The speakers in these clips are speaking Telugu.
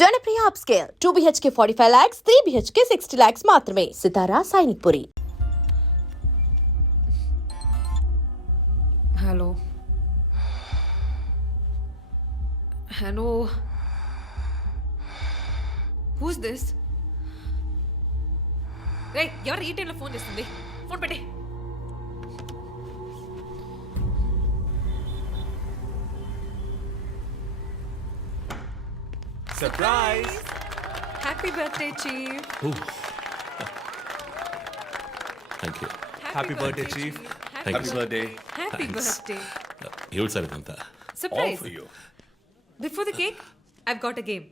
Janapriya upscale 2 BHK 45 lakhs, 3 BHK 60 lakhs మాత్రమే. Sitara Sainikpuri. Hello hello who's this? రే, ఎవరు ఈ టైంలో ఫోన్ చేస్తుంది? ఫోన్ పెట్టే. Surprise! Happy birthday chief. Thank you. Happy birthday, Chief. Thank Happy you. birthday. Happy Thanks. Birthday. ఏమిటి సార్ ఇదంతా? All surprise. for you. Before the cake I've got a game.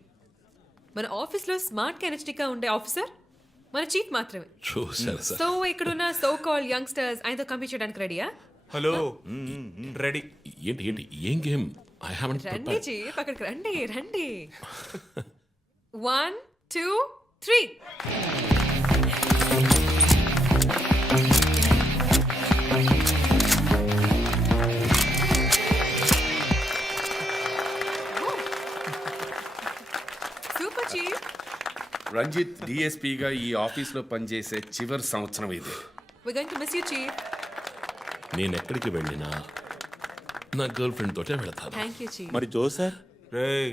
మన ఆఫీస్లో స్మార్ట్ కెనెస్టిక్గా ఉండే ఆఫీసర్ మన చీఫ్ మాత్రమే. చూసారు సార్. సో ఇక్కడున్న సో కాల్ యంగ్స్టర్స్ ఆయనతో కంపీట్ చేయడానికి రెడీయా? Hello. Ready. ఏంటి ఏంటి ఏం గేమ్? ఐ హావెంట్ రండి చీఫ్, అక్కడికి రండి రండి. 1 2 3. Super chief. రంజిత్ డిఎస్పీగా ఈ ఆఫీస్లో పనిచేసే చివరి సంవత్సరం ఇది. We going to miss you chief. నేను ఎక్కడికి వెళ్ళినా నా గర్ల్ ఫ్రెండ్ తోటే వెళతాను. Thank you chief. మరి జోసర్ Ray.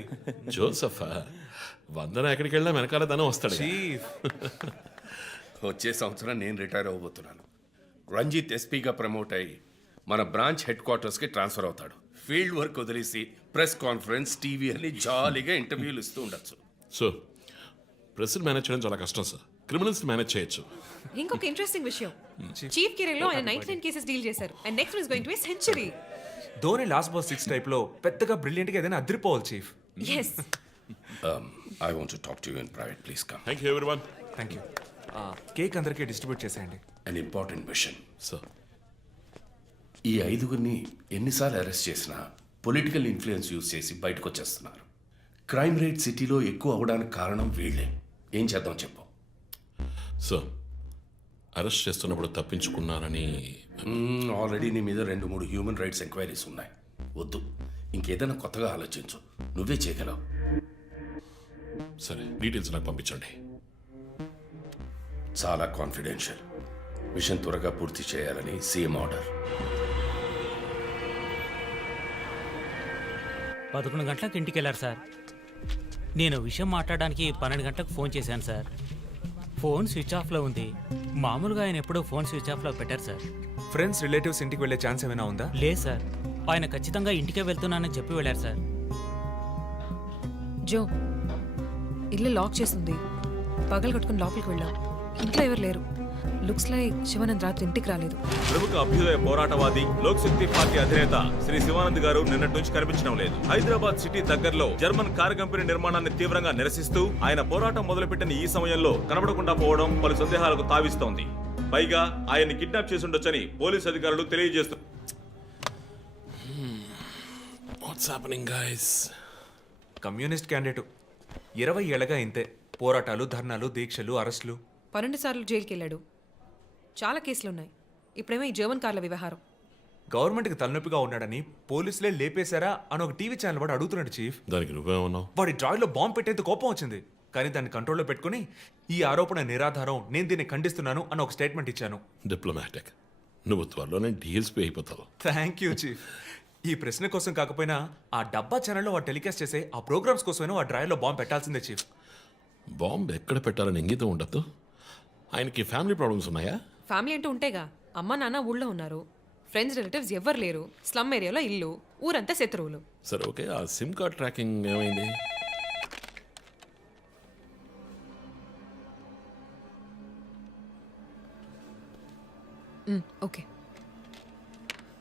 జోసఫ్ వందన ఎక్కడికి వెళ్ళినా వెనకాల తనే వస్తాడు. Chief. వచ్చే సంవత్సరం నేను రిటైర్ అవ్వబోతున్నాను. రంజిత్ ఎస్పీగా ప్రమోట్ అయ్యి మన బ్రాంచ్ హెడ్ క్వార్టర్స్కి ట్రాన్స్ఫర్ అవుతాడు. ఫీల్డ్ వర్క్ వదిలేసి ప్రెస్ కాన్ఫరెన్స్, టీవీ అని జాలీగా ఇంటర్వ్యూలు ఇస్తూ ఉండొచ్చు. సో ప్రెస్ని మేనేజ్ చేయడం చాలా కష్టం సార్. క్రిమినల్స్ మేనేజ్ చేయొచ్చు. ఇంకొక ఇంట్రెస్టింగ్ విషయం, చీఫ్ కెరీర్లో ఆయన 99 కేసెస్ డీల్ చేశారు and next is going to be century. Dhoni last boss 6 type లో పెద్దగా బ్రిలియంట్ గా ఏదైనా అదిరిపోవాలి chief. yes. I want to talk to you in private, please come. Thank you everyone. Thank you. Cake అందరికీ డిస్ట్రిబ్యూట్ చేసేయండి. An important machine. సార్ ఈ ఐదుగురిని ఎన్నిసార్లు అరెస్ట్ చేసినా పొలిటికల్ ఇన్ఫ్లుయెన్స్ యూజ్ చేసి బయటకు వచ్చేస్తున్నారు. క్రైమ్ రేట్ సిటీలో ఎక్కువ అవడానికి కారణం వీళ్ళే. ఏం చేద్దాం చెప్పు. సార్ అరెస్ట్ చేస్తున్నప్పుడు తప్పించుకున్నారని ఆల్రెడీ నీ మీద 2-3 హ్యూమన్ రైట్స్ ఎంక్వైరీస్ ఉన్నాయి. వద్దు, ఇంకేదైనా కొత్తగా ఆలోచించు. నువ్వే చేయగలవు. సరే డీటెయిల్స్ నాకు పంపించండి. చాలా కాన్ఫిడెన్షియల్. మిషన్ త్వరగా పూర్తి చేయాలని సీఎం ఆర్డర్. 11 గంటలకు ఇంటికి వెళ్ళారు సార్. నేను విషయం మాట్లాడడానికి 12 గంటలకు ఫోన్ చేశాను సార్. ఫోన్ స్విచ్ ఆఫ్లో ఉంది. మామూలుగా ఆయన ఎప్పుడూ ఫోన్ స్విచ్ ఆఫ్లో పెట్టారు సార్. ఫ్రెండ్స్, రిలేటివ్స్ ఇంటికి వెళ్ళే ఛాన్స్ ఏమైనా ఉందా? లేదు సార్, ఆయన ఖచ్చితంగా ఇంటికే వెళ్తున్నానని చెప్పి వెళ్ళారు సార్. జో, ఇల్లు లాక్ చేస్తుంది. పగలు కట్టుకుని లోపలికి వెళ్ళాం. ఇంట్లో ఎవరు లేరు. లుక్స్ లైక్ శివానంద్ రాత్రి ఇంటికి రాలేదు. ప్రముఖ అభ్యుదయ పోరాటవాది లోక్ శక్తి పార్టీ అధినేత శ్రీ శివానంద్ గారు నిన్నటి నుంచి కనిపించడం లేదు. హైదరాబాద్ సిటీ దగ్గరలో జర్మన్ కార్ కంపెనీ నిర్మాణాన్ని తీవ్రంగా నిరసిస్తూ ఆయన పోరాటం మొదలుపెట్టిన ఈ సమయంలో కనబడకుండా పోవడం పలు సందేహాలకు తావిస్తోంది. పైగా ఆయన్ని కిడ్నాప్ చేసి ఉండొచ్చని పోలీసు అధికారులు తెలియజేస్తున్నారు. What's happening guys? Communist candidate 20 ఏళ్ళగా ఇంతే. పోరాటాలు, ధర్నాలు, దీక్షలు, అరెస్టులు. 12 సార్లు జైలుకి వెళ్ళాడు. చాలా కేసులు ఉన్నాయి. ఇప్పుడేమో ఈ జర్మన్ కార్ల వ్యవహారం. గవర్నమెంట్కి తలనొప్పిగా ఉన్నాడని పోలీసులే లేపేశారా అని ఒక టీవీ ఛానల్ వాడు అడుగుతున్నాడు చీఫ్. దానికి నువ్వేమన్నావు? వాడి డ్రాయిలో బాంబు పెట్టేందుకు కోపం వచ్చింది, కానీ దాన్ని కంట్రోల్లో పెట్టుకుని ఈ ఆరోపణ నిరాధారం, నేను దీన్ని ఖండిస్తున్నాను అని ఒక స్టేట్మెంట్ ఇచ్చాను. డిప్లొమాటిక్. నువ్వు త్వరలోనే డిఎస్పీ అయిపోతావు. Thank you chief. ఈ ప్రశ్న కోసం కాకపోయినా ఆ డబ్బా ఛానల్లో వాడు టెలికాస్ట్ చేసే ఆ ప్రోగ్రామ్స్ కోసమైనా ఆ డ్రాయిలో బాంబు పెట్టాల్సిందే చీఫ్. బాంబు ఎక్కడ పెట్టాలని ఇంగితం ఉండద్దు. ఆయనకి ఫ్యామిలీ ప్రాబ్లమ్స్ ఉన్నాయా? ఫ్యామిలీ అంటూ ఉంటేగా. అమ్మ నాన్న ఊళ్ళో ఉన్నారు. ఫ్రెండ్స్, రిలేటివ్స్ ఎవ్వరు లేరు. స్లమ్ ఏరియాలో ఇల్లు, ఊరంతా శత్రువులు. సరే ఓకే, ఆ సిమ్ కార్డ్ ట్రాకింగ్ ఏమైంది? ఓకే.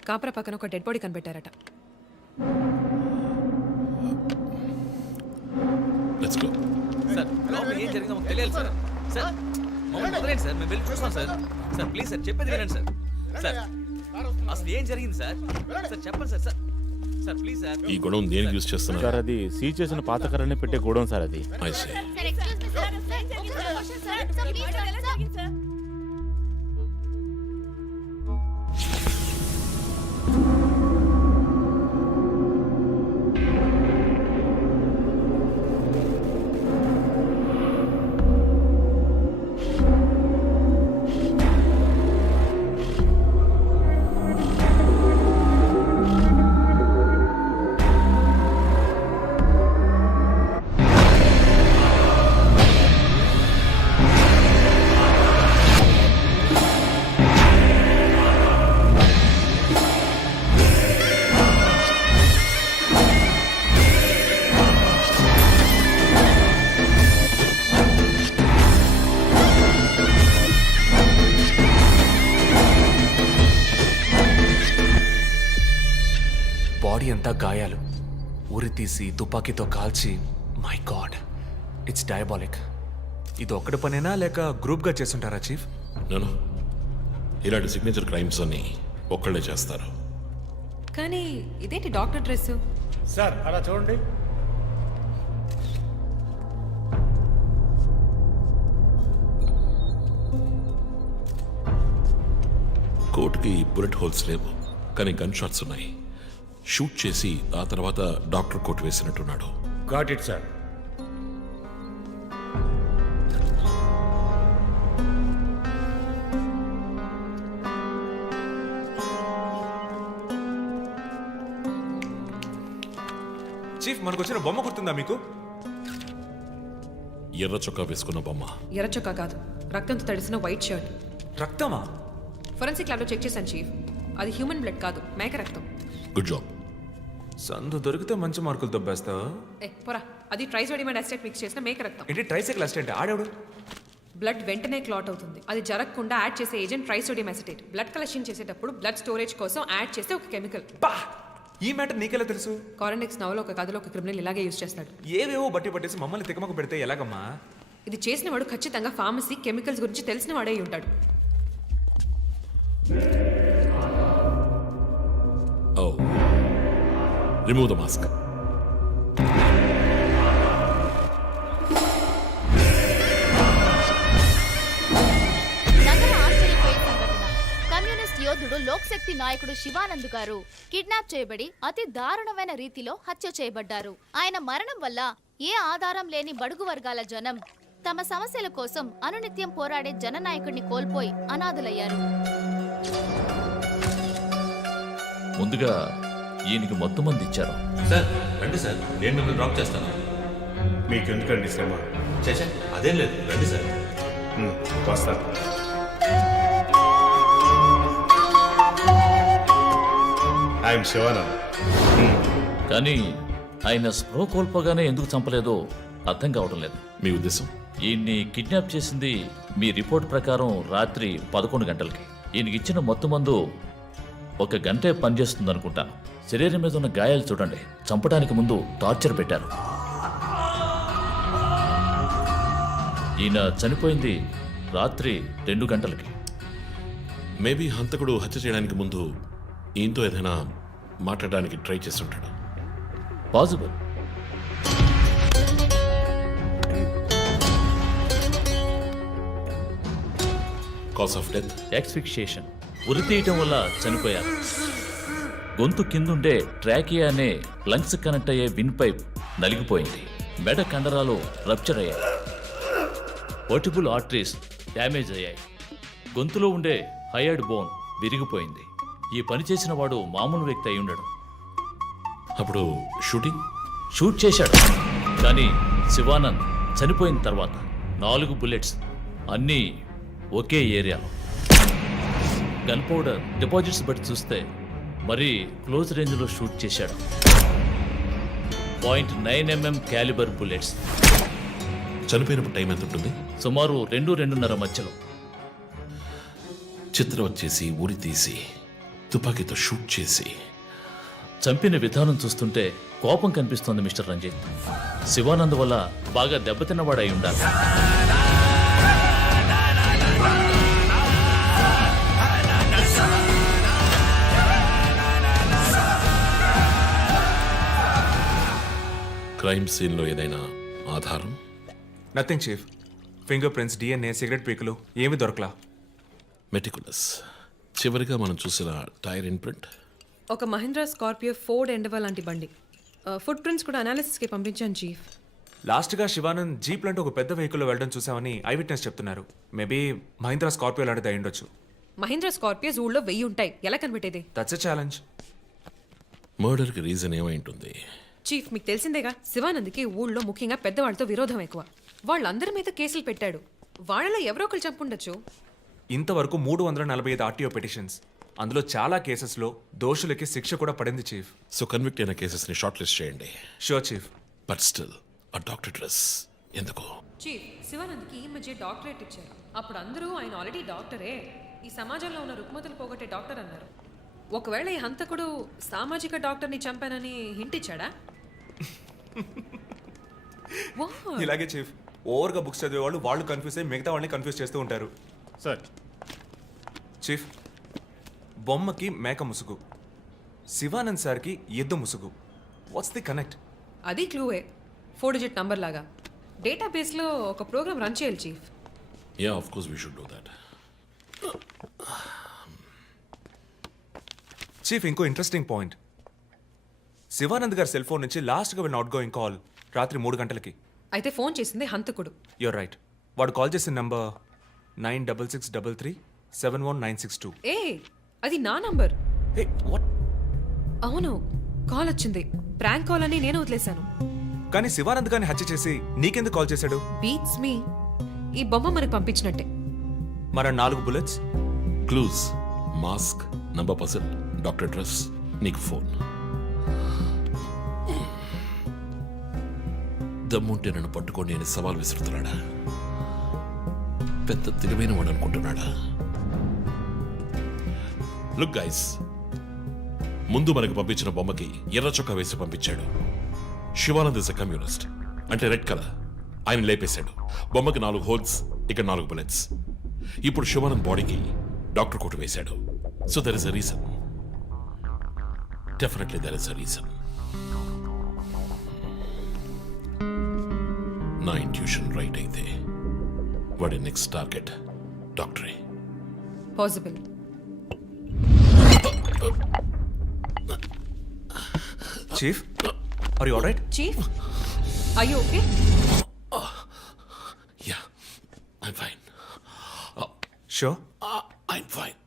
కాపరా పక్కన ఒక డెడ్ బాడీ కనిపెట్టారట. Let's go. సార్, లోపల ఏం జరిగిందో మాకు తెలియాలి సార్. సార్, మమ్మల్ని వదిలేండి సార్, మేము వెళ్ళి చూస్తాం సార్. సార్ ప్లీజ్ సార్, చెప్పేది వినండి సార్. సార్ అసలు ఏం జరిగింది సార్? సార్ చెప్పండి sir. Sir sir please sir. ఈ గొడవ దేనికి యూజ్ చేస్తున్నారు? సార్ అది సీజ్ చేసిన పాత కర్రని పెట్టే గోడౌన్ సార్ అది. I see. అంతా గాయాలు, ఉరి తీసి తుపాకీతో కాల్చి. My God, it's diabolic. ఇది ఒక్కడి పనేనా లేక గ్రూప్గా చేస్తుంటారా చీఫ్? నేను ఇలాంటి సిగ్నేచర్ క్రైమ్స్ అన్ని ఒక్కళ్ళే చేస్తారు. కానీ ఇదేంటి డాక్టర్ డ్రెస్? సార్ అలా చూడండి. కోట్కి బుల్లెట్ హోల్స్ లేవు, కానీ గన్ షాట్స్ ఉన్నాయి. షూట్ చేసి ఆ తర్వాత డాక్టర్ కోట్ వేసినట్టున్నాడు. Got it sir. చీఫ్, మనకు వచ్చిన బొమ్మ గుర్తుందా మీకు? ఎర్ర చొక్కా వేసుకున్న బొమ్మ. ఎర్ర చొక్కా కాదు, రక్తంతో తడిసిన వైట్ షర్ట్. రక్తమా? ఫోరెన్సిక్ ల్యాబ్లో చెక్ చేశాను చీఫ్, అది హ్యూమన్ బ్లడ్ కాదు, మేక రక్తం. Good job. సందు దొరికితే మంచి మార్కులు దొబ్బేస్తావా? పోరా, అది ట్రైసోడియం అసిటేట్ మిక్స్ చేసిన మేక రక్తం. ఏంటి ట్రైసైకిల్ అసిస్టెంట్ ఆడేవాడు? బ్లడ్ వెంటనే క్లాట్ అవుతుంది. అది జరగకుండా యాడ్ చేసే agent trisodium acetate. Blood collection చేసేటప్పుడు బ్లడ్ స్టోరేజ్ కోసం యాడ్ చేసే ఒక కెమికల్. పా! ఈ మ్యాటర్ నీకెలా తెలుసు? కారెనిక్స్ నవలో ఒక కథలో ఒక క్రిమినల్ ఇలాగే యూజ్ చేస్తాడు. ఏవేవో బట్టి పట్టేసి మమ్మల్ని తికమక పెడితే ఎలాగమ్మా? ఇది చేసిన వాడు ఖచ్చితంగా ఫార్మసీ కెమికల్స్ గురించి తెలిసిన వాడే ఉంటాడు. ఓ, రిమూవ్ ద మాస్క్. నగర ఆశ్చర్యపోయే సంఘటన. కమ్యూనిస్ట్ యోధుడు లోక్శక్తి నాయకుడు శివానంద్ గారు కిడ్నాప్ చేయబడి అతి దారుణమైన రీతిలో హత్య చేయబడ్డారు. ఆయన మరణం వల్ల ఏ ఆధారం లేని బడుగు వర్గాల జనం తమ సమస్యల కోసం అనునిత్యం పోరాడే జననాయకుడిని కోల్పోయి అనాథులయ్యారు. ముందుగా ఈయనకి మొత్తం మంది ఇచ్చారు. సార్ రండి సార్, నేను మిమ్మల్ని డ్రాప్ చేస్తాను. మీకు ఎందుకండి శ్రమ? చేసా అదేం లేదు, రండి సార్. వస్తాను. ఐఎమ్ శివానంద్. కానీ ఆయన స్పృహ కోల్పోగానే ఎందుకు చంపలేదో అర్థం కావడం లేదు. మీ ఉద్దేశం? ఈయన్ని కిడ్నాప్ చేసింది మీ రిపోర్ట్ ప్రకారం రాత్రి 11 గంటలకి. ఈయనకి ఇచ్చిన మొత్తం మందు 1 గంటే పనిచేస్తుంది అనుకుంటాను. శరీరం మీద ఉన్న గాయాలు చూడండి, చంపడానికి ముందు టార్చర్ పెట్టారు. ఈయన చనిపోయింది రాత్రి 2 గంటలకి. మేబీ హంతకుడు హత్య చేయడానికి ముందు ఈయనతో ఏదైనా మాట్లాడడానికి ట్రై చేస్తుంటాడు. Possible. Cause of death? Asphyxiation, ఉరి తీయటం వల్ల చనిపోయారు. గొంతు కిందుండే ట్రాకియా అనే లంగ్స్ కనెక్ట్ అయ్యే విన్ పైప్ నలిగిపోయింది. మెడ కండరాలు రప్చర్ అయ్యాయి. వర్టిబుల్ ఆర్టరీస్ డ్యామేజ్ అయ్యాయి. గొంతులో ఉండే హయర్డ్ బోన్ విరిగిపోయింది. ఈ పని చేసిన వాడు మామూలు వ్యక్తి అయి ఉండడు. అప్పుడు షూట్ చేశాడు, కానీ శివానంద్ చనిపోయిన తర్వాత 4 బుల్లెట్స్, అన్నీ ఒకే ఏరియాలో. గన్ పౌడర్ డిపాజిట్స్ బట్టి చూస్తే మరీ క్లోజ్ రేంజ్లో షూట్ చేశాడు. .9mm calibre bullets. చనిపోయినప్పుడు టైం ఎంత ఉంటుంది? సుమారు 2-2:30 మధ్యలో. చిత్రం వచ్చేసి ఉరి తీసి తుపాకీతో షూట్ చేసి చంపిన విధానం చూస్తుంటే కోపం కనిపిస్తోంది మిస్టర్ రంజిత్. శివానంద్ వల్ల బాగా దెబ్బతిన్నవాడై ఉండాలి. క్రైమ్ సీన్లో ఏదైనా ఆధారం? Nothing chief. Fingerprints, DNA, cigarette పీకులు ఏమీ దొరకలా. మెటికులస్. చివరిగా మనం చూసిన టైర్ ఇన్ప్రింట్ ఒక మహీంద్రా స్కార్పియో ఫోర్డ్ ఎండవా లాంటి బండి. ఫుట్ ప్రింట్స్ కూడా అనాలిసిస్కి పంపించాను చీఫ్. లాస్ట్గా శివానంద్ జీప్ లాంటి ఒక పెద్ద వెహికల్లో వెళ్ళడం చూసామని ఐ విట్నెస్ చెప్తున్నారు. మేబీ మహీంద్రా స్కార్పియో లాంటిది అయి ఉండొచ్చు. మహీంద్రా స్కార్పియోస్ ఊళ్ళో 1000 ఉంటాయి, ఎలా కనిపెట్టేది? That's a challenge. మర్డర్కి రీజన్ ఏమై ఉంటుంది? చీఫ్, మీకు తెలిసిందేగా, శివానంద్కి ఊళ్ళో ముఖ్యంగా పెద్దవాళ్ళతో విరోధం ఎక్కువ. వాళ్ళందరి మీద కేసులు పెట్టాడు. వాళ్ళలో ఎవరో ఒకరు చంపుండొచ్చు. ఇంతవరకు 345 ఆర్టీఓ పిటిషన్స్, అందులో చాలా కేసెస్లో దోషులకి శిక్ష కూడా పడింది చీఫ్. సో కన్విక్ట్ అయిన కేసెస్ని షార్ట్ లిస్ట్ చేయండి. Sure chief. బట్ స్టిల్ ఆ డాక్టర్ డ్రెస్ ఎందుకు? చీఫ్, శివానంద్కి ఈ మధ్య డాక్టరేట్ ఇచ్చారు. అప్పుడు అందరూ ఆయన ఆల్రెడీ డాక్టరే, ఈ సమాజంలో ఉన్న రుగ్మతలు పోగొట్టే డాక్టర్ అన్నారు. ఒకవేళ ఈ హంతకుడు సామాజిక డాక్టర్ని చంపానని హింట్ ఇచ్చాడా? What? ఇలాగే చీఫ్, ఓవర్గా బుక్స్ చదివేవాళ్ళు వాళ్ళు కన్ఫ్యూజ్ అయ్యి మిగతా వాళ్ళని కన్ఫ్యూజ్ చేస్తూ ఉంటారు. సార్ చీఫ్, బొమ్మకి మేక ముసుగు, శివానంద్ సార్కి ఎద్దు ముసుగు. What's the connect? అది క్లూవే, 4 డిజిట్ నంబర్ లాగా. డేటాబేస్లో ఒక ప్రోగ్రామ్ రన్ చేయాలి chief. Yeah of course we should do that. Chief, ఇంకో ఇంట్రెస్టింగ్ పాయింట్. శివానంద్ గారి సెల్ ఫోన్ నుంచి లాస్ట్గా వెళ్ళిన అవుట్ గోయింగ్ కాల్ రాత్రి 3 గంటలకి. అయితే ఫోన్ చేసింది హంతకుడు. You're right. వాడు కాల్ చేసిన నంబర్ 9663371962. ఏ, అది నా నంబర్. Hey what? అవును, కాల్ వచ్చింది. ప్రాంక్ కాల్ అని నేను వదిలేశాను. కానీ శివానంద్ గారిని హత్య చేసి నీకెందుకు కాల్ చేశాడు? బీట్స్ మీ. ఈ బొమ్మ మనకు పంపించినట్టే. మన 4 bullets, clues, mask, number person, doctor dress, నీకు ఫోన్. దమ్ముంటే నన్ను పట్టుకొని నేను సవాల్ విసురుతున్నాడా? పెద్ద తెలివైన వాడు అనుకుంటున్నాడా? లుక్ గైస్, ముందు మనకు పంపించిన బొమ్మకి ఎర్ర చొక్కా వేసి పంపించాడు. శివానంద్ ఇస్ అ కమ్యూనిస్ట్, అంటే రెడ్ కలర్. ఆయన లేపేశాడు. బొమ్మకి 4 హోల్స్, ఇక్కడ 4 బుల్లెట్స్. ఇప్పుడు శివానంద్ బాడీకి డాక్టర్ కోట్ వేశాడు. So there is a reason. Definitely there is a reason. నా ఇంట్యూషన్ రైట్ అయితే వాడి నెక్స్ట్ టార్గెట్ డాక్టరే. Possible. Chief, are you alright? Chief, are you okay? Yeah, I'm fine. Sure. I'm fine.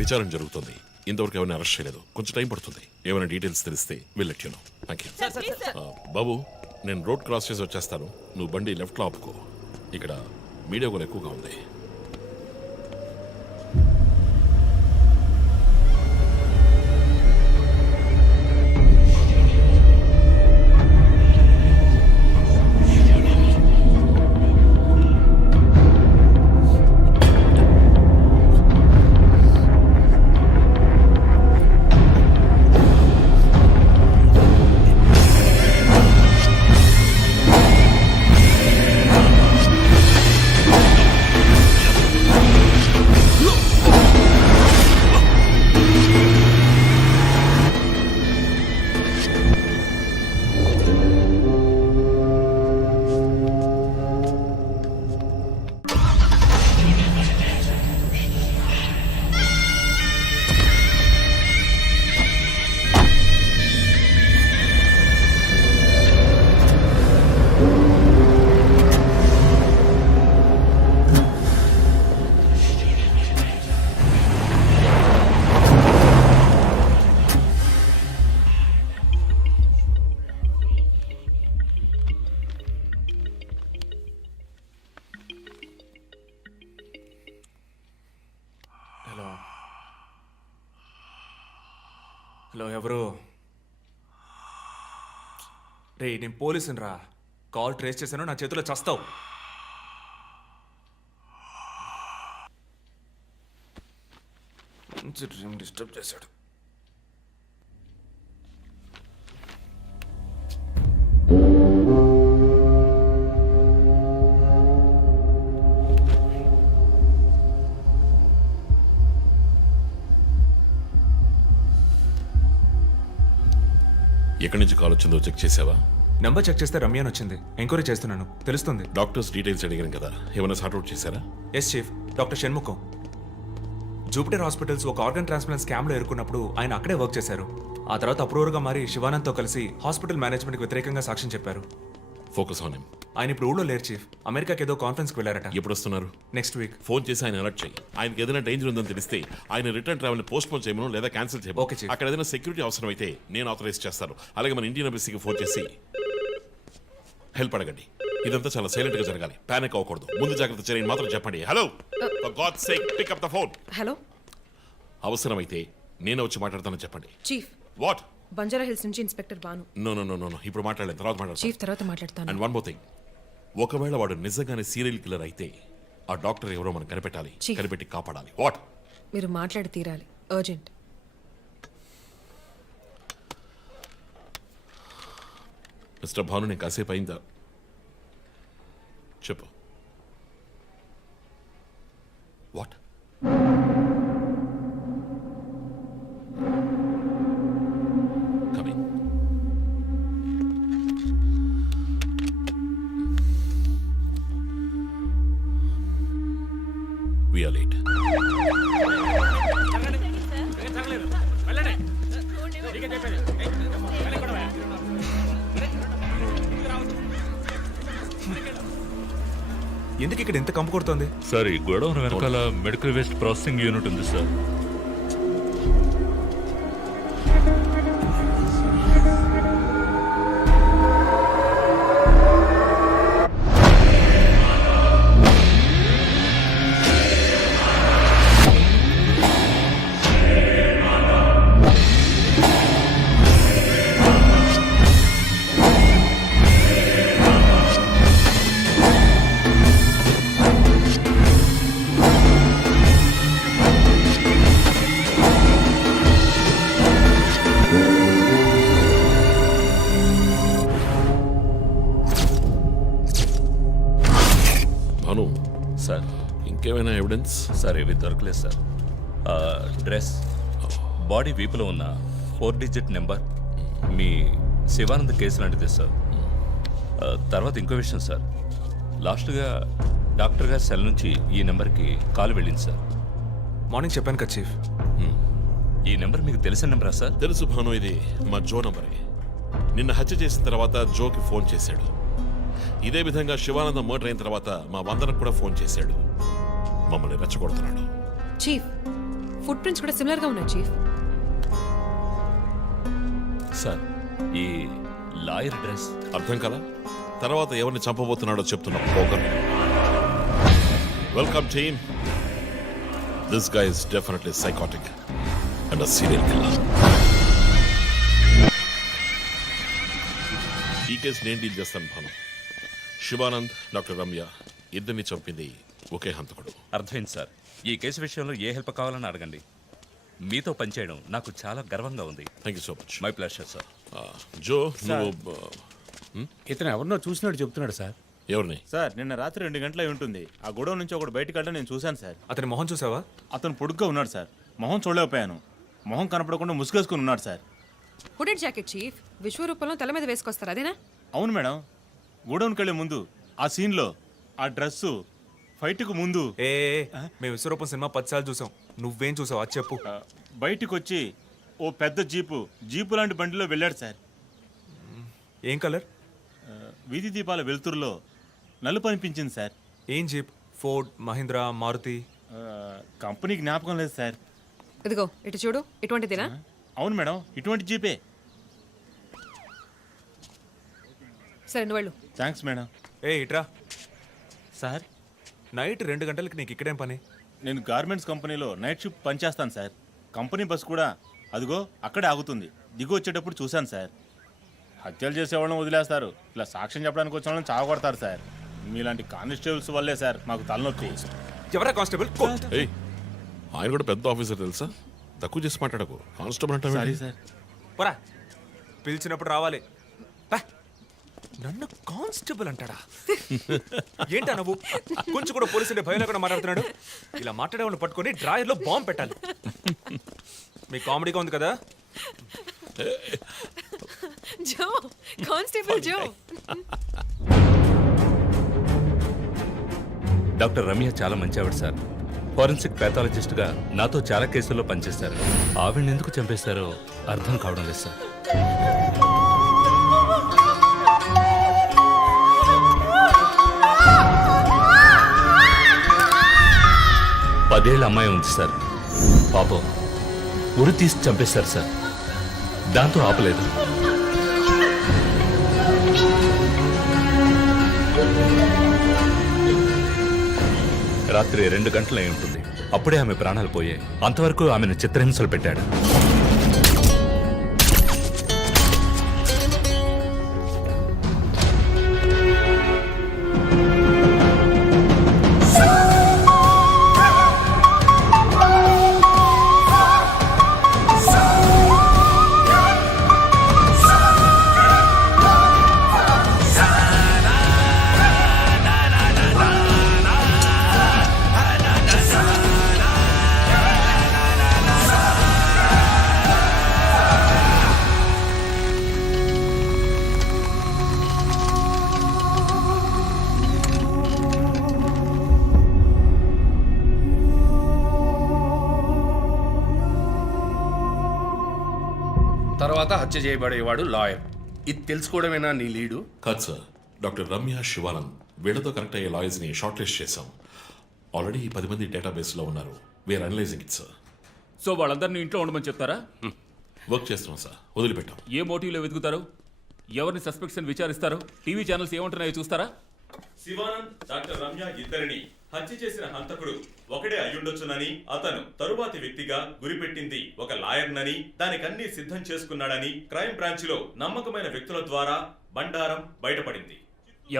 విచారణ జరుగుతుంది. ఇంతవరకు ఎవరిని అరెస్ట్ చేయలేదు. కొంచెం టైం పడుతుంది. ఏమైనా డీటెయిల్స్ తెలిస్తే will let you know. Thank you. బాబు, నేను రోడ్ క్రాస్ చేసి వచ్చేస్తాను. నువ్వు బండి లెఫ్ట్లో ఆపుకో. ఇక్కడ మీడియా కూడా ఎక్కువగా ఉంది. హలో, ఎవరు? రే, నేను పోలీసుని రా. కాల్ ట్రేస్ చేశాను, నా చేతిలో చస్తావు. మంచి డ్రీమ్ డిస్టర్బ్ చేశాడు. ఎక్కడి నుంచి కాల్ వచ్చిందో చెక్ చేసావా? నంబర్ చెక్ చేస్తే రమ్య అని వచ్చింది. ఎంక్వైరీ చేస్తున్నాను, తెలుస్తుంది. డాక్టర్స్ డీటెయిల్స్ అడిగాను కదా, ఏమైనా సార్ట్అవుట్ చేశారా? Yes chief, doctor Shanmukham. Jupiter hospitals ఒక ఆర్గన్ ట్రాన్స్ప్లాంట్ స్కామ్లో ఎరుకున్నప్పుడు ఆయన అక్కడే వర్క్ చేశారు. ఆ తర్వాత అప్రూవర్గా మారి శివానంద్తో కలిసి హాస్పిటల్ మేనేజ్మెంట్కి వ్యతిరేకంగా సాక్ష్యం చెప్పారు. Focus on him. ఆయన ఇప్పుడు ఊళ్ళో లేరు చీఫ్. అమెరికాకి ఏదో కాన్ఫరెన్స్కి వెళ్ళారట. ఎప్పుడు వస్తున్నారు? Next week. ఫోన్ చేసి ఆయన అలర్ట్ చేయి. ఆయనకి ఏదైనా డేంజర్ ఉందని తెలిస్తే ఆయన రిటర్న్ ట్రావెల్ పోస్ట్ పోన్ చేయమను లేదా క్యాన్సిల్ చేయమను. Okay, chief. అక్కడ ఏదైనా సెక్యూరిటీ అవసరం అయితే నేను ఆథరైజ్ చేస్తాను. అలాగే మన ఇండియన్ ఎంబసీకి ఫోన్ చేసి హెల్ప్ అడగండి. ఇదంతా చాలా సైలెంట్ గా జరగాలి. పానిక్ అవ్వకూడదు. ముందు జాగ్రత్త చర్యని మాత్రం చెప్పండి. Hello, for God's sake pick up the phone. Hello అవసరమైతే నేను వచ్చి మాట్లాడతానని చెప్పండి. Chief, what? బంజారా హిల్స్ నుంచి inspector Bhanu. No no no no ఇప్పుడు మాట్లాడలేదు, తర్వాత మాట్లాడతాను. చీఫ్ తర్వాత మాట్లాడతాను. అండ్ వన్ మోర్ థింగ్, ఒకవేళ వాడు నిజంగానే సీరియల్ కిల్లర్ అయితే ఆ డాక్టర్ ఎవరో మనం కనిపెట్టాలి. Chief. కనిపెట్టి కాపాడాలి. వాట్? మీరు మాట్లాడి తీరాలి, అర్జెంట్. మిస్టర్ భాను, నేను కాసేపు అయిందా? చెప్పు. What? Coming. We are late. ఎందుకు ఇక్కడ ఎంత కంపు కొడుతోంది? సార్, ఈ గోడౌన్ వెనకాల మెడికల్ వేస్ట్ ప్రాసెసింగ్ యూనిట్ ఉంది సార్. భాను, సార్ ఇంకేమైనా ఎవిడెన్స్? సార్ ఇవి దొరకలేదు సార్. డ్రెస్, బాడీ వీపులో ఉన్న 4 డిజిట్ నెంబర్ మీ శివానంద్ కేసు లాంటిది సార్. తర్వాత ఇంకో విషయం సార్, లాస్ట్గా డాక్టర్ గారి సెల్ నుంచి ఈ నెంబర్కి కాల్ వెళ్ళింది సార్. మార్నింగ్ చెప్పాను కదా చీఫ్. ఈ నెంబర్ మీకు తెలిసిన నెంబరా సార్? తెలుసు భాను, ఇది మా జో నంబరే. నిన్న హత్య చేసిన తర్వాత జోకి ఫోన్ చేశాడు. ఇదే విధంగా శివానందం మర్డర్ అయిన తర్వాత మా వందనకు కూడా ఫోన్ చేశాడు. మమ్మల్ని రెచ్చగొడుతున్నాడు. చీఫ్, ఫుట్ ప్రింట్స్ కూడా సిమిలర్ గా ఉన్నాయి చీఫ్. సార్, ఈ లాయర్ డ్రెస్ అర్థం కదా? తర్వాత ఎవరిని చంపబోతున్నాడో చెప్తున్నా పోగర్. Welcome team. This guy is definitely psychotic and a serial killer. ఈ కేసు నేను డీల్ చేస్తాను భాను. శివానంద్, డాక్టర్ రమ్య ఇద్దరిని చంపింది ఒకే హంతకుడు. అర్థమైంది సార్. ఈ కేసు విషయంలో ఏ హెల్ప్ కావాలని అడగండి. మీతో పనిచేయడం నాకు చాలా గర్వంగా ఉంది. Thank you so much. My pleasure sir. Joe, నువ్వు ఇతను ఎవరినో చూసినట్టు చెప్తున్నాడు సార్. ఎవరిని? సార్, నిన్న రాత్రి 2 గంటల అయి ఉంటుంది. ఆ గొడవ నుంచి ఒకడు బయటకు వెళ్ళడం నేను చూశాను సార్. అతని మొహం చూసావా? అతను పొడుగ్గా ఉన్నాడు సార్. మొహం చూడలేకపోయాను. మొహం కనపడకుండా ముసుగేసుకుని ఉన్నాడు సార్. హుడెడ్ జాకెట్ చీఫ్, విశ్వరూపంలో తల మీద వేసుకొస్తారు అదేనా? అవును మేడం. గోడౌన్కి వెళ్ళే ముందు ఆ సీన్లో ఆ డ్రెస్సు ఫైట్కు ముందు ఏ మేము విశ్వరూపం సినిమా 10 సార్లు చూసాం. నువ్వేం చూసావు అది చెప్పు. బయటికి వచ్చి ఓ పెద్ద జీపు లాంటి బండిలో వెళ్ళాడు సార్. ఏం కలర్? వీధి దీపాల వెలుతురులో నలుపు అనిపించింది సార్. ఏం jeep? Ford, Mahindra, Maruti? Company జ్ఞాపకం లేదు సార్. ఇదిగో ఇటు చూడు, ఇటువంటిదేనా? అవును మేడం, ఇటువంటి జీపే. సరే నువ్వు వెళ్ళు. Thanks madam. ఇట్రా. సార్, నైట్ 2 గంటలకి నీకు ఇక్కడేం పని? నేను గార్మెంట్స్ కంపెనీలో నైట్ షిఫ్ట్ పనిచేస్తాను సార్. కంపెనీ బస్ కూడా అదిగో అక్కడే ఆగుతుంది. దిగు వచ్చేటప్పుడు చూశాను సార్. హత్యలు చేసేవాళ్ళని వదిలేస్తారు, ఇలా సాక్ష్యం చెప్పడానికి వచ్చిన వాళ్ళని చావగొడతారు సార్. మీలాంటి కానిస్టేబుల్స్ వల్లే సార్ మాకు తలనొప్పి. ఎవరా కానిస్టేబుల్? ఏయ్, ఆయన కూడా పెద్ద ఆఫీసర్ తెలుసా? తక్కువ చేసి మాట్లాడకు. కానిస్టేబుల్ అంటే సార్. పోరా, పిలిచినప్పుడు రావాలి. పా. నన్ను కానిస్టేబుల్ అంటాడా? ఏంటా నువ్వు? కొంచెం కూడా పోలీసులు భయం లేకుండా మాట్లాడుతున్నాడు. ఇలా మాట్లాడే వాళ్ళని పట్టుకొని డ్రాయర్లో బాంబు పెట్టాలి. మీ కామెడీగా ఉంది కదా? జో, కానిస్టేబుల్ జో. డాక్టర్ రమ్య చాలా మంచి ఆవిడ సార్. ఫోరెన్సిక్ ప్యాథాలజిస్ట్గా నాతో చాలా కేసుల్లో పనిచేశారు. ఆవిడని ఎందుకు చంపేశారో అర్థం కావడం లేదు సార్. 10 ఏళ్ల అమ్మాయి ఉంది సార్. పాపం ఉరి తీసి చంపేశారు సార్. దాంతో ఆపలేదు. రాత్రి 2 గంటలై ఉంటుంది. అప్పుడే ఆమె ప్రాణాలు పోయాయి. అంతవరకు ఆమెను చిత్రహింసలు పెట్టాడు. తర్వాత హత్య చేయబడేవాడు లాయర్. ఇది తెలుసుకోవడమేనా నీ లీడు? కాదు సార్, డాక్టర్ రమ్య, శివానంద్ వీళ్ళతో కనెక్ట్ అయ్యే లాయర్స్ని షార్ట్ లిస్ట్ చేశాం. ఆల్రెడీ 10 మంది డేటాబేస్లో ఉన్నారు. We're analysing it sir. So వాళ్ళందరినీ ఇంట్లో ఉండమని చెప్తారా? వర్క్ చేస్తున్నాం సార్, వదిలిపెట్టాం. ఏ మోటివ్లో వెతుకుతారు? ఎవరిని సస్పెక్ట్స్ అని విచారిస్తారు? టీవీ ఛానల్స్ ఏమంటున్నాయో చూస్తారా? శివానంద్, డాక్టర్ రమ్య ఇద్దరిని హత్య చేసిన హంతకుడు ఒకడే అయ్యుండొచ్చునని, అతను తరువాతి వ్యక్తిగా గురిపెట్టింది ఒక లాయర్నని, దానికన్నీ సిద్ధం చేసుకున్నాడని క్రైమ్ బ్రాంచ్ లో నమ్మకమైన వ్యక్తుల ద్వారా బండారం బయటపడింది.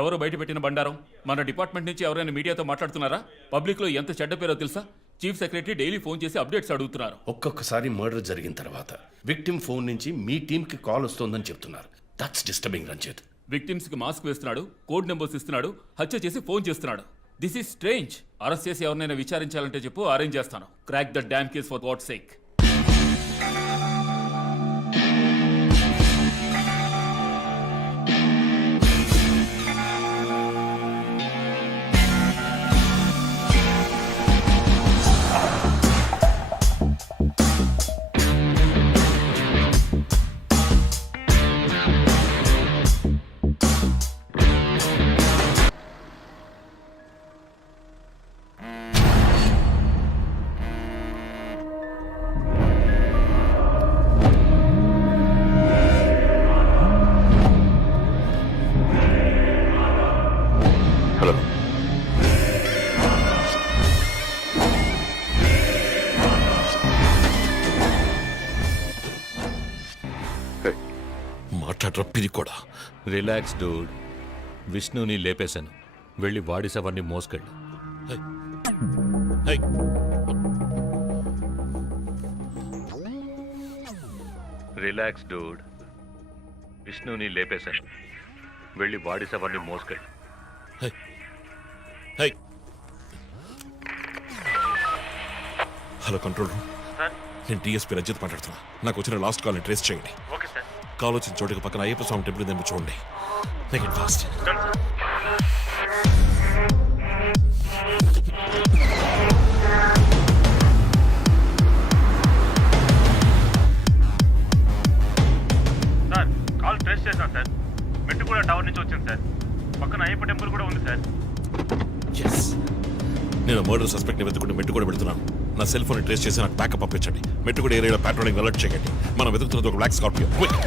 ఎవరు బయటపెట్టిన బండారం? మన డిపార్ట్మెంట్ నుంచి ఎవరైనా మీడియాతో మాట్లాడుతున్నారా? పబ్లిక్ లో ఎంత చెడ్డ పేరో తెలుసా? చీఫ్ సెక్రటరీ డైలీ ఫోన్ చేసి అప్డేట్స్ అడుగుతున్నారు. ఒక్కొక్కసారి మర్డర్ జరిగిన తర్వాత విక్టిమ్ ఫోన్ నుంచి మీ టీంకి కాల్ వస్తోందని చెప్తున్నారు. That's disturbing Ranjith. విక్టిమ్స్ కి మాస్క్ వేస్తున్నాడు, కోడ్ నెంబర్స్ ఇస్తున్నాడు, హత్య చేసి ఫోన్ చేస్తున్నాడు. This is strange. అరెస్ట్ చేసి ఎవరినైనా విచారించాలంటే చెప్పు, అరేంజ్ చేస్తాను. Crack the damn case for what sake. Hello, మాట్లాడరా పిరి కూడా. Relax dude. విష్ణుని లేపేశాను. వెళ్ళి బాడీ సవర్ని మోసుకెళ్ళు. Relax dude. విష్ణుని లేపేశాను. వెళ్ళి బాడీ సవర్ని మోసుకెళ్ళు. హలో కంట్రోల్ రూమ్, నేను డిఎస్పీ రంజిత్ మాట్లాడుతున్నా. నాకు వచ్చిన లాస్ట్ కాల్ని ట్రేస్ చేయండి. కాల్ వచ్చిన చోటుకి పక్కన అయ్యప్ప స్వామి టెంపుల్ ఉందేమో చూడండి. Make it fast. Sir call trace చేశాను సార్. మెట్టుగూడ టవర్ నుంచి వచ్చింది సార్. పక్కన అయ్యప్ప టెంపుల్ కూడా ఉంది సార్. ఎస్, నేను మర్డర్ సస్పెక్ట్ని వెతుకుంటూ మెట్టు కూడా పెడుతున్నాను. నా సెల్ ఫోన్ ట్రేస్ చేసి నాకు బ్యాకప్ పంపించండి. మెట్టు కూడా ఏరియాలో ప్యాట్రోలింగ్ అలర్ట్ చేయండి. మనం వెతుకుతున్నది ఒక బ్లాక్ స్కార్పియో. క్విక్.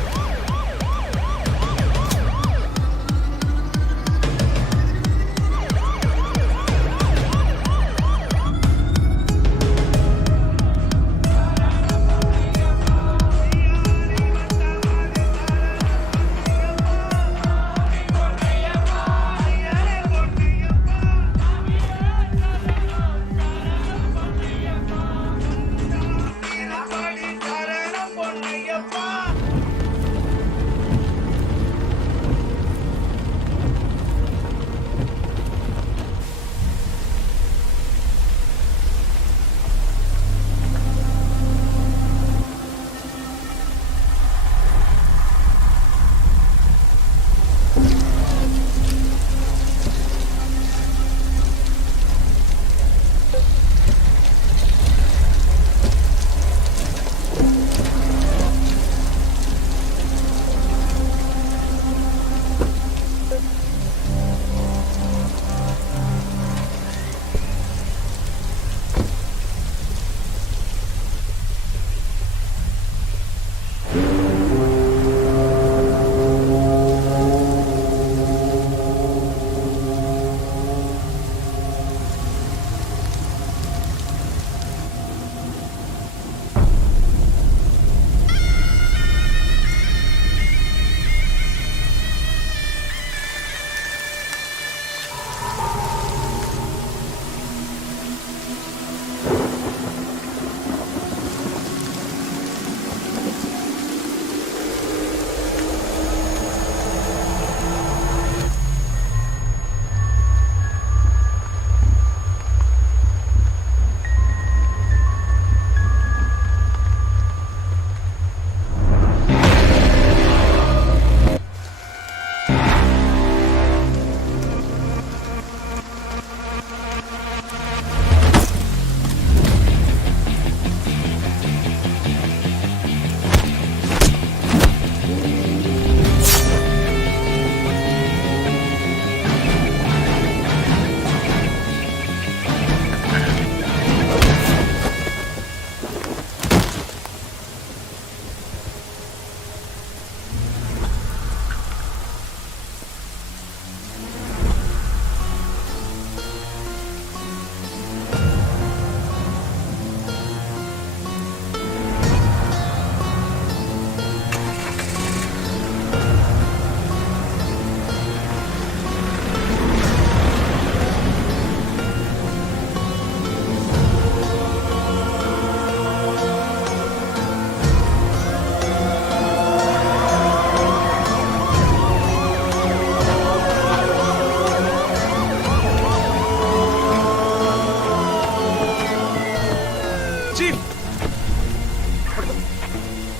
చీఫ్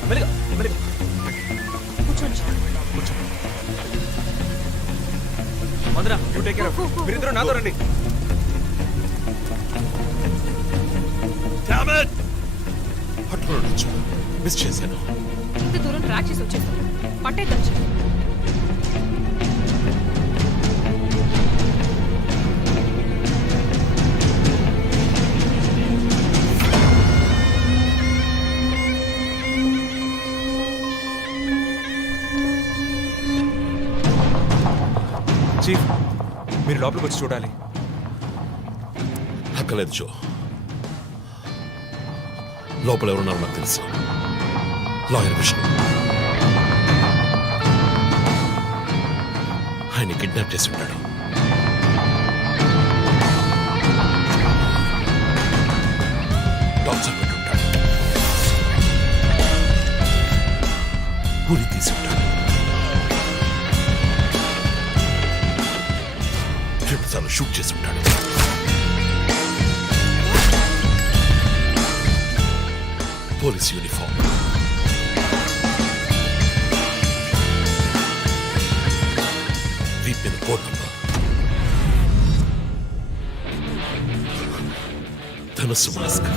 మెల్లిగా మెల్లిగా కూర్చో మందరా యూ టేక్ కేర్ ఆఫ్ మీరిద్దరూ నాతో రండి పట్టుకోవచ్చు మిస్ చేశాను. ఇంత దూరం ట్రాక్ చేసి వచ్చేస్తాం పట్టేద్దాం. చీఫ్ మీరు లోపలికి వచ్చి చూడాలి. అక్కలేదు జో. లోపల ఎవరున్నారో నాకు తెలుసు. లాయర్ విష్ణు. ఆయన కిడ్నాప్ చేసి ఉంటాడు. టార్చర్ పెట్టి ఉంటాడు. ఊరి తీసి ఉంటాడు. రెండుసార్లు షూట్ చేసి ఉంటాడు. పోలీస్ యూనిఫామ్, వీప్ మీద కోడ్ నంబర్, ధనస్సు మాస్క్.